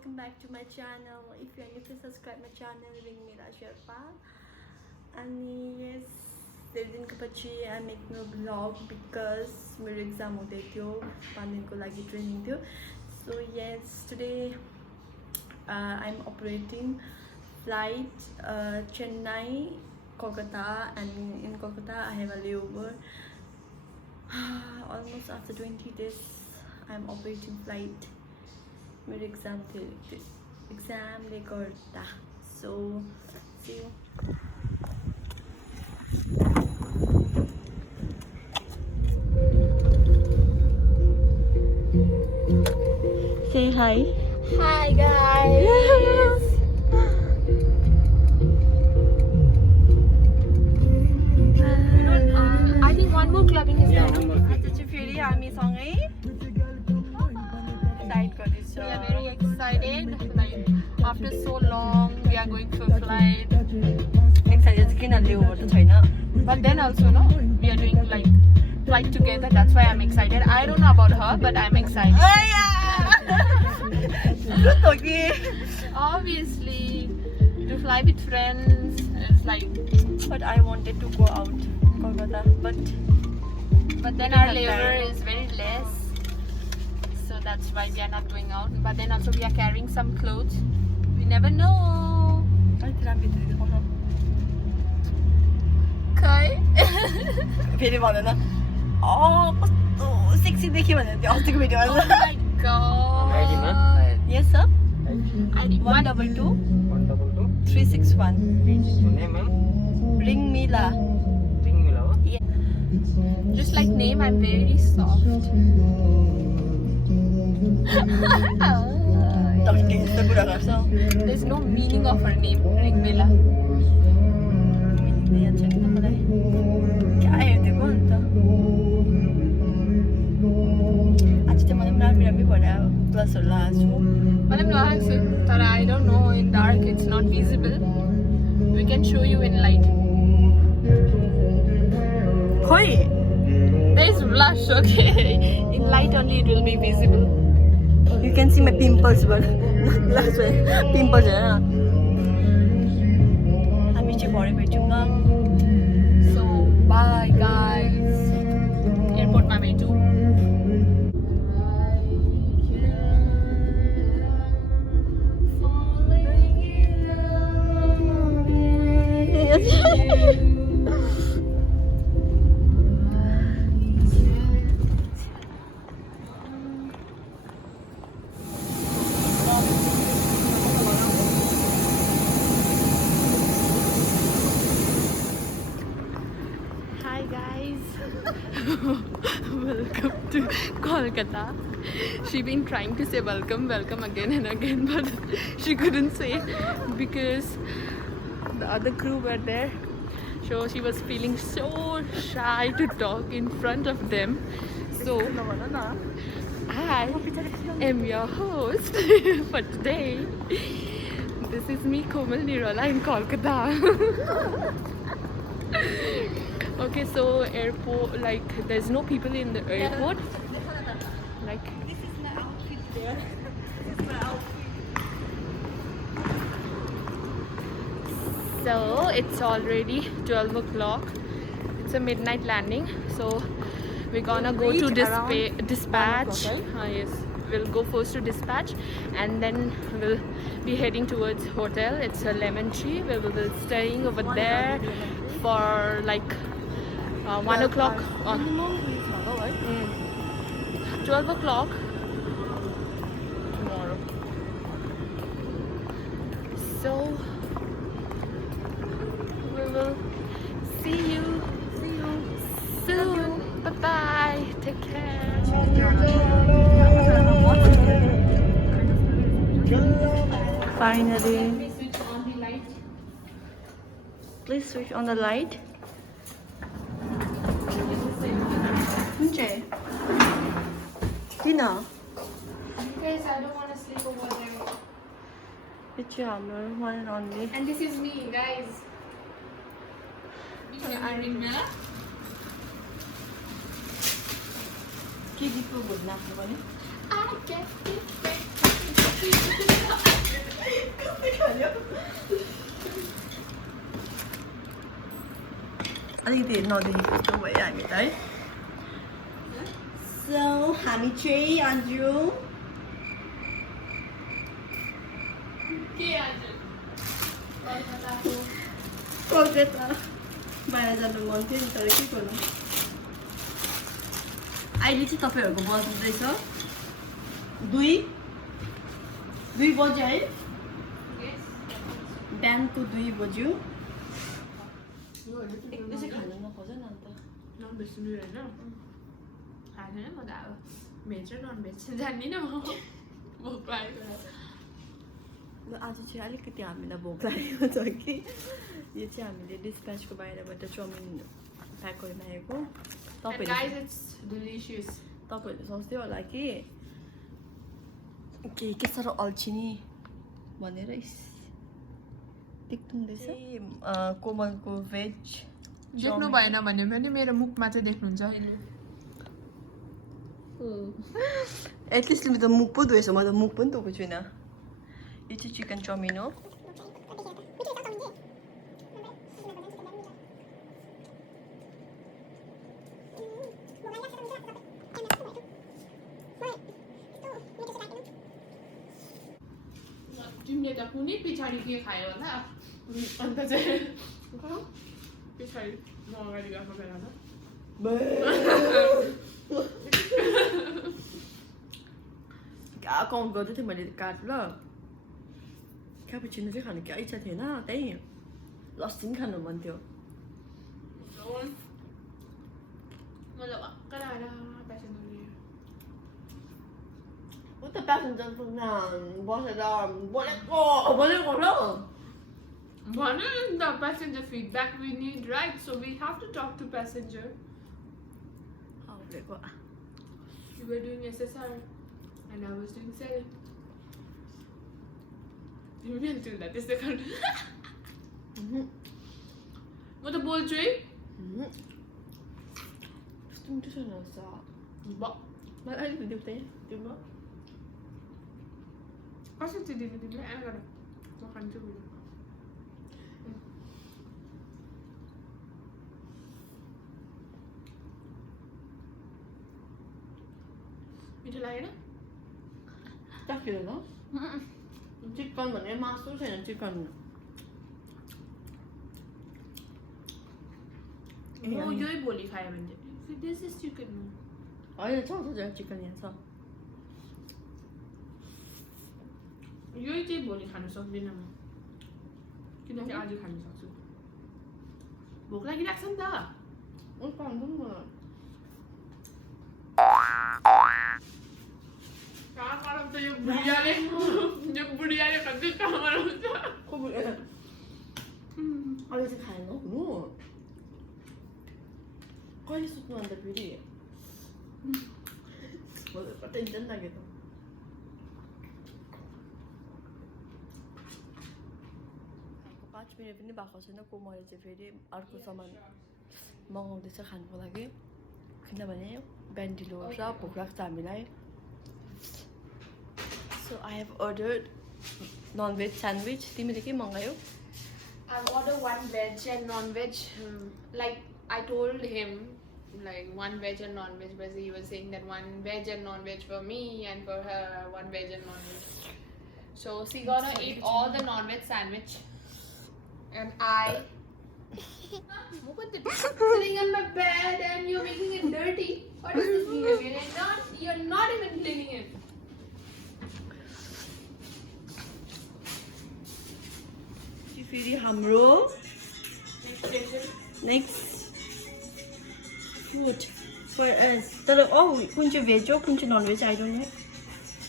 welcome back to my channel. If you are new, please subscribe my channel Ringmela Sherpa. And yes, धेरै दिनको पछि I make no vlog because मेरो exam हुँदै थियो, 5 दिनको लागि training थियो. So yes, today I'm operating flight Chennai, KOLKATA, and in KOLKATA I have a layover. Almost after 20 days I'm operating flight. मेरो exam थियो, exam ले गर्दा. So see you. Say hi. Hi guys. I think one more clubbing is there. आज फेरि हामी सँगै flight गर्दैछ. We are very excited. Like after so long, we are going for flight. Excited किन ल्याउनु त छैन. But then also, no, we are doing like flight together. That's why I'm excited. I don't know about her, but I'm excited. Obviously, to fly with friends, it's like. But I wanted to go out, Kolkata. But then our layover is very less, so that's why we are not going out. But then also we are carrying some clothes. We never know. Okay. फेरि भन न कस्तो sexy देखियो भने त्यो अस्तिको भिडियोमा Oh my god. Yes sir. ID 122 122 361 name ma'am. Ringmela. Ringmela ho. Yeah. Just like name, I'm very soft. टक्कै यस्तो कुरा गर्छ. There's no meaning of her name, Ringmela. याद छैन मलाई. क्या हेर्दिएको अन्त. आज चाहिँ मलाई राम्रो राम्रो भएर क्लासहरु लगाएको छु. But I don't know, in dark it's not visible. We can show you in light. खोइ There's blush, okay? In light only it will be visible. You can see my pimples but last way pimples हैन. हामी चाहिँ भरे भेटौँ न. So bye guys. Airport मा भेटौँ. Hi guys. Welcome to KOLKATA. She been trying to say welcome again and again, but she couldn't say because the other crew were there. So she was feeling so shy to talk in front of them. So I am your host for today. This is me, Komal Nirola in KOLKATA. Okay, so airport, like there's no people in the airport. Like This is my outfit there. This is my outfit. so, it's already 12 o'clock. It's a midnight landing. So we're gonna go to dispatch. Yes, we'll go first to dispatch, and then we'll be heading towards hotel. It's a lemon tree. We will be staying over there for like 1 o'clock. Minimum is not right. 12 o'clock tomorrow. So we will see you soon. Bye bye. Take care. Finally, Please switch on the light. please switch on the light. हुन्छ किन Guys, I don't want to sleep over there. यो चाहिँ हाम्रो one and only. And this is me, guys. I'm Ringmela. के गीतको भोज नाच्नु पर्ने. I get it. अलिकति नदेखेको जस्तो भयो हामीलाई सो हामी चाहिँ आज कोलकाता बाहिर जानु मन थियो नि तर के गर्नु अहिले चाहिँ तपाईँहरूको बज्दैछ 2 बज्यो है बिहानको 2 बज्यो यसै खानु नखोज न अन्त नन भेज सुन्नु होइन खाँदैन म त अब भेज र नन भेज जान्दिनँ म भोक लागेको आज चाहिँ अलिकति हामीलाई भोक लागेको छ कि यो चाहिँ हामीले डिस्प्याचको बाहिरबाट चाउमिन प्याक गरेर आएको तपाईँहरूले सोच्दै होला कि के साह्रो अल्छी नि भनेर देख्नुहुँदैछ कोमलको भेज देख्नु भएन भने पनि मेरो मुखमा चाहिँ देख्नुहुन्छ एटलिस्ट तिमी त मुख पो धोएछ म त मुख पनि धोएको छुइनँ यो चाहिँ चिकन चाउमिन हो तिमीले त कुनै पछाडि के खायो होला अन्त चाहिँ पछाडि म अगाडि गएको बेलामा काउन्ट गर्दै थिएँ मैले कार्ड ल क्यापुचिनो चाहिँ खानु क्या इच्छा थिएन त्यही लस्सी पनि खानु मन थियो उता प्यासेन्जर पुग्न बसेर बोलेको बोलेको र भन्नु नि त passenger feedback we need, right? So we have to talk to passenger. बोलेको You were doing SSR and I was doing selling. You didn't do that. त्यस्तै गर्नु म त बोल्छु है कस्तो मिठो सुनाउँछ मलाई अलिकति देऊ त तिम्रो कसरी चाहिँ दिनु तिमीलाई आएर गर म खान्छु बुझ्नु मिठो लागेन चाखेर न चिकन भने मासु छैन चिकन म यही भोलि खायो भने चाहिँ दिस इज चिकन होइन छ चिकन यहाँ छ यही चाहिँ भोलि खानु सक्दिनँ म किनकि आज खानु सक्छु भोक लागिरहेको छ नि त कहाँ कराउँछ यो बुढियाले कति कहाँ कराउँछ अहिले चाहिँ खाएन हुनु कहिले सुत्नु अन्त फेरि टेन्सन लाग्यो त 5 मिनट पनि भएको छैन कोमलले चाहिँ फेरि अर्को सामान मगाउँदैछ खानुको लागि किनभने बिहान ढिलो र भोक लाग्छ हामीलाई so I have ordered non veg sandwich तिमीले के मगायौ I've ordered one veg and non-veg. Like I told him, like one veg and non-veg, but he was saying that one veg and non-veg for me and for her one veg and non-veg. So she gonna eat all the non-veg sandwich, and I. Look at the sitting on my bed and you're making it dirty. What is this behavior? You're not even cleaning it. फेरि हाम्रो next food तर कुन चाहिँ भेज हो कुन चाहिँ non veg I don't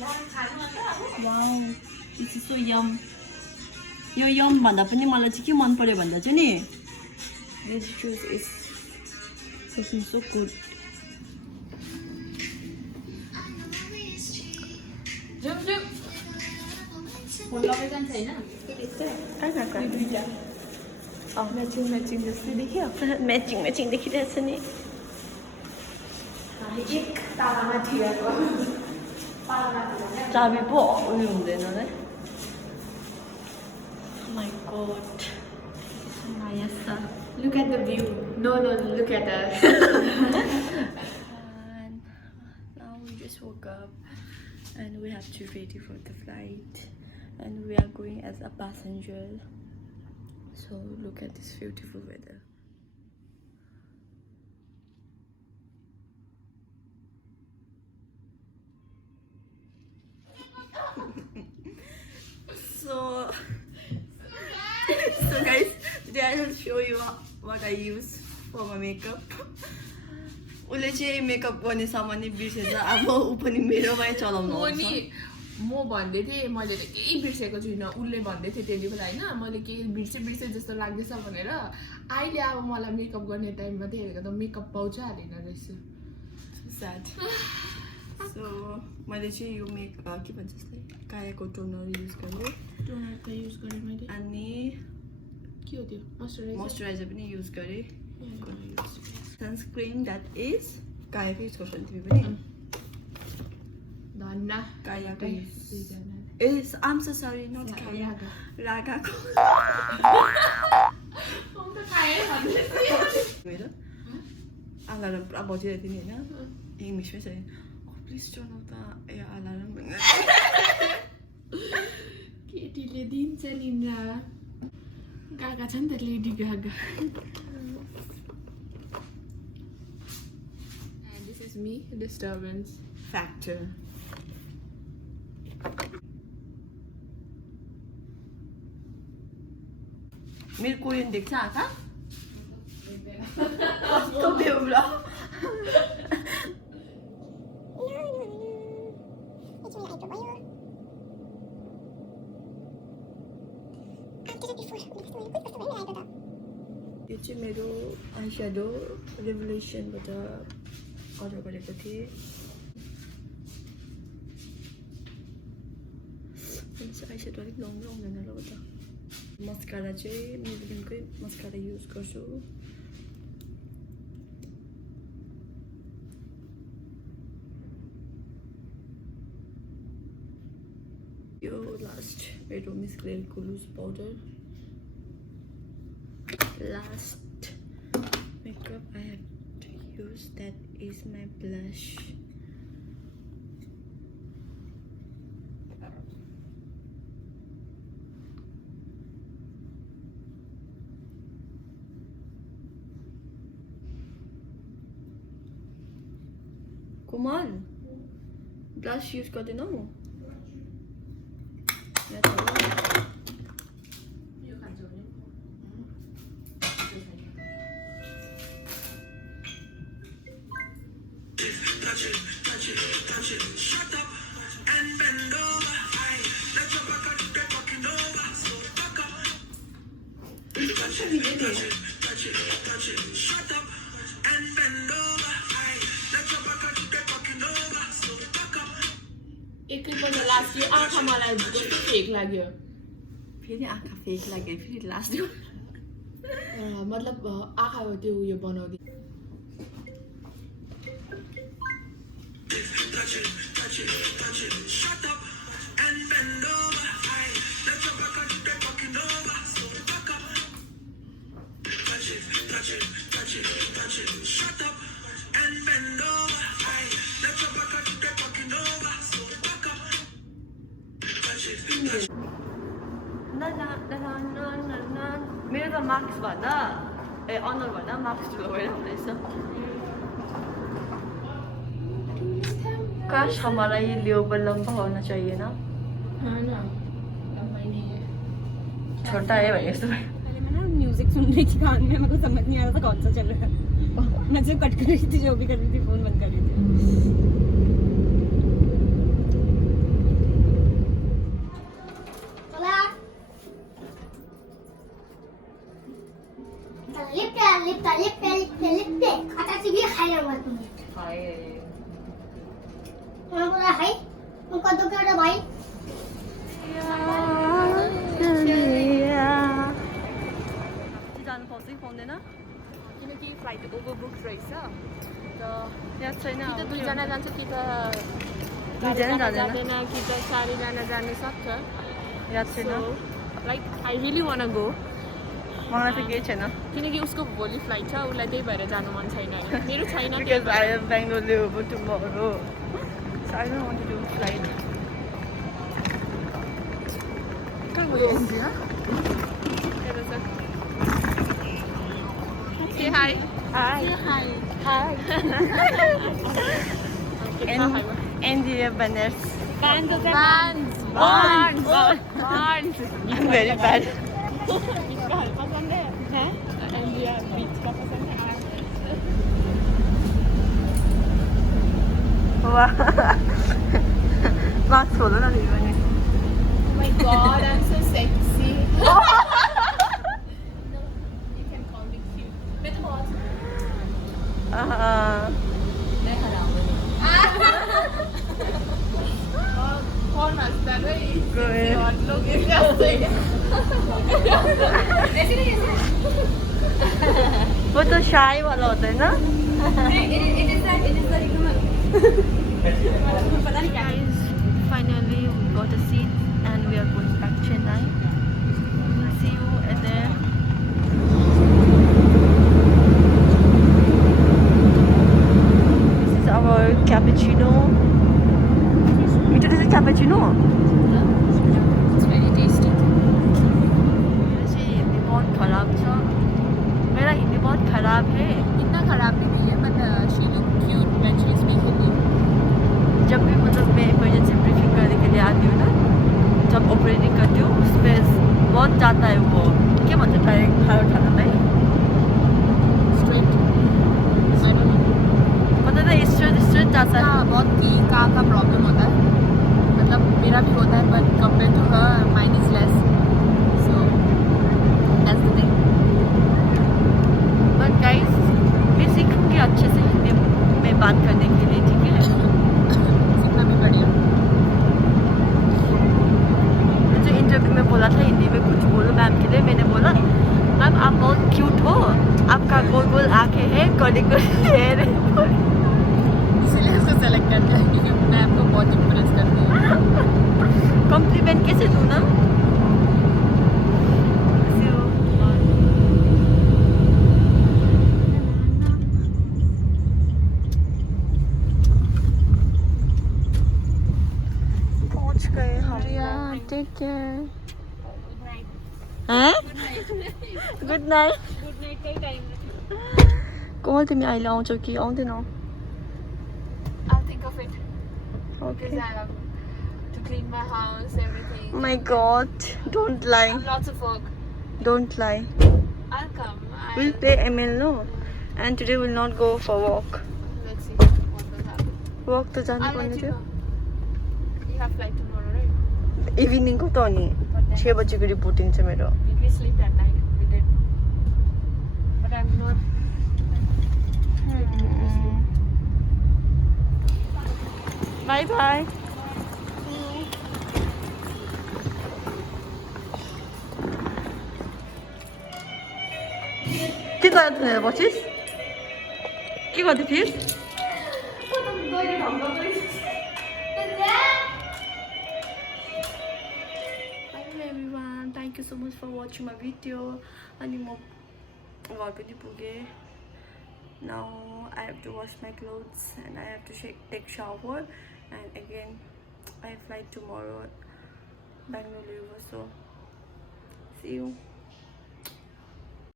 know wow this is so yum यो यम भन्दा पनि मलाई चाहिँ के मन पर्यो भन्दा चाहिँ नि भेज जुस इज लुकिङ सो गुड मैचिङ जस्तै देखियो मैचिङ देखिरहेछ नि चाबी पो उयो हुँदैन है माई गॉड नयाँ छ Look at the view. No, look at us. And now we just woke up and we have to ready for the flight and we are going as a passenger. So look at this beautiful weather. so guys, today I will show you what I use for my makeup. उसले चाहिँ makeup गर्ने सामान नि बिर्सेछ अब उ पनि मेरोमै चलाउनु म भन्दै थिएँ मैले त केही बिर्सेको छुइनँ उसले भन्दै थियो त्यति बेला होइन मैले केही बिर्से जस्तो लाग्दैछ भनेर अहिले अब मलाई मेकअप गर्ने टाइममा चाहिँ हेरेको त मेकअप पाउँछ हालेन रहेछ स्याड सो मैले चाहिँ यो के भन्छ यसलाई कायाको टोनर युज गरेँ टोनर त युज गरेँ मैले अनि के हो त्यो मोइस्चराइजर पनि युज गरेँ सनस्क्रिन द्याट इज कायाको युज गर्छ नि तिमी पनि धन्ना कायाको इज आम सो सरी नट काया रागाको मेरो अलार्म पुरा बजिरहेको थियो नि होइन इङ्ग्लिसमै छ please turn of the alarm केटीले दिन्छ निन्द्रा गागा छ नि त Lady Gaga And this is me, disturbance factor. मेरो कोरियन देख्छ आँखा कस्तो बेउला यो चाहिँ मेरो आई स्याडो रेभोल्युसनबाट अर्डर गरेको थिएँ आई स्याडो अलिक लाउनु आउँदैन ल त मस्कारा चाहिँ मेबेलिनकै मस्कारा युज गर्छु यो लास्ट मेरो मिस ग्लेलको लुज powder last makeup I have to use that is my blush Komal blush use गर्दैनौ एकैपल्ट लास्ट यो आँखा मलाई कस्तो फेक लाग्यो फेरि आँखा फेक लाग्यो फेरि लास्ट मतलब आँखा त्यो उयो बनाउँदै मेरो त मार्क्स भन्दा अनर भन्दा मार्क्स ठुलो भएर हुँदैछ काश हमारा ये लेओवर लंबा होना चाहिए ना छोटा है भाई यस्तो अरे मैं ना म्यूजिक सुन रही थी कान में, मेरे को समझ नहीं आ रहा था कौन सा चल रहा है। मैं सिर्फ कट कर रही थी, जो भी कर रही थी फोन बंद कर रही थी। भाई जानु पाउँछ कि पाउँदैन किनकि फ्लाइट ओभरबुक रहेछ र याद छैन कि त दुईजना जान्छ कि त दुईजना जाँदैन कि त चारैजना जानु सक्छ याद छैन लाइक आई रियली वान गो मलाई त केही छैन किनकि उसको भोलि फ्लाइट छ उसलाई त्यही भएर जानु मन छैन होइन मेरो छैन because I am Bangalore layover tomorrow so I don't want to do flight Say hi. Hi Hi. and the banners Bands. I'm very bad India beach का पसंद है मार्क्स खोलो न तिमी पनि Oh my god, I'm so sexy. You can call me cute. मैं तो बहुत मैं हराऊंगी. कौन हंसता है भाई? और लोग ऐसे हंसते हैं. ऐसे नहीं ऐसे. वो तो शाही वाला होता है ना It is that पता नहीं क्या guys finally we got a seat and we are going back Chennai we'll see you at there this is our cappuccino this is cappuccino It's very tasty. वैसे हिंदी बहुत खराब था मेरा हिंदी बहुत खराब है इतना खराब भी नहीं है but she look cute when she speaks Hindi. जब भी मतलब मैं इमरजेंसी ब्रीफिंग करने के लिए आती हूँ ना जब ऑपरेटिंग करती हूँ स्पेस बहुत जाता है वो क्या मतलब डायरेक्ट खाना उठाना है Straight. I don't know. मतलब ना स्ट्रेट जाता है हाँ बहुत की का प्रॉब्लम होता है मतलब मेरा भी होता है but compared to her mine is less so that's the thing. But guys मैं सीखूंगी अच्छे से हिंदी में बात करने के लिए ठीक है सीखना भी बढ़िया. मुझे इंटरव्यू में बोला था हिंदी में कुछ बोलो मैम के लिए मैंने बोला मैम आप बहुत क्यूट हो आपका गोल गोल आंखें हैं कर्ली कर्ली हेयर है इसलिए उसको सेलेक्ट करते हैं क्योंकि मैं आपको बहुत इम्प्रेस करती हूँ. कॉम्प्लीमेंट कैसे दूँ ना पहुंच गए हम टेक केयर. हैं गुड नाइट गुड नाइट का टाइम कोमल तिमी अहिले आउँछौ कि आउँदैनौ I'll think of it okay because I have to clean my house everything. My God don't lie Lots of work. Don't lie I'll come. We'll play ML no and today we'll not go for walk Let's see what will happen. walk त जानु I'll पर्ने let you थियो know. You have flight tomorrow, right? Evening को त नि 6 बजेको reporting छ मेरो We sleep at night. We did. But I'm not. By by के गर्दै थिएँ बसिस के गर्दै थिइस् Hello everyone, thank you so much for watching my video. अनि म घर पनि पुगेँ. Now I have to wash my clothes and I have to take shower and again I have flight tomorrow Bangalore layover so see you.